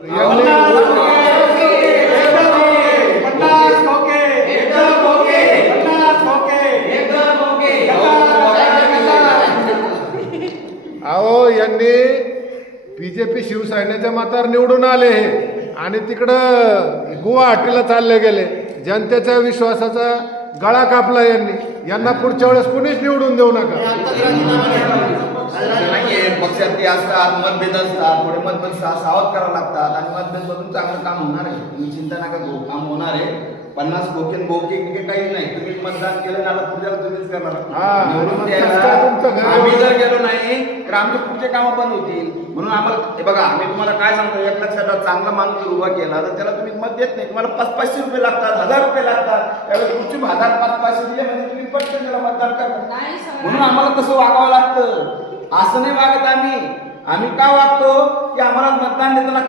अहो यांनी बीजेपी शिवसेनेच्या मतावर निवडून आले आणि तिकडं गुवाहाटीला चालले गेले. जनतेच्या विश्वासाचा गळा कापला यांना पुढच्या वेळेस कुणीच निवडून देऊ नका. पक्षात ते असतात, मतभेद असतात, थोडे मतभेद सावध करावं लागतात आणि मतभेदमधून चांगलं काम होणार आहे. तुम्ही चिंता नका करू, काम होणार आहे. 50 खोके बोके काही नाही. तुम्ही मतदान केलं ना, पुढच्या तुम्हीच करणार. आम्ही जर गेलो नाही तर आमचे पुढचे कामं बंद होतील. म्हणून आम्हाला हे बघा, आम्ही तुम्हाला काय सांगतो, एक लक्षात, चांगला माणूस उभा केला तर त्याला तुम्ही मत देत नाही. तुम्हाला 500-500 रुपये लागतात, 1000 रुपये लागतात. त्यावेळेस तुमची 1000-500 दिले म्हणजे तुम्ही पटकन त्याला मतदान करता. म्हणून आम्हाला तसं वागावं लागतं. असं नाही वागत आम्ही का वागतो की आम्हाला मतदान देताना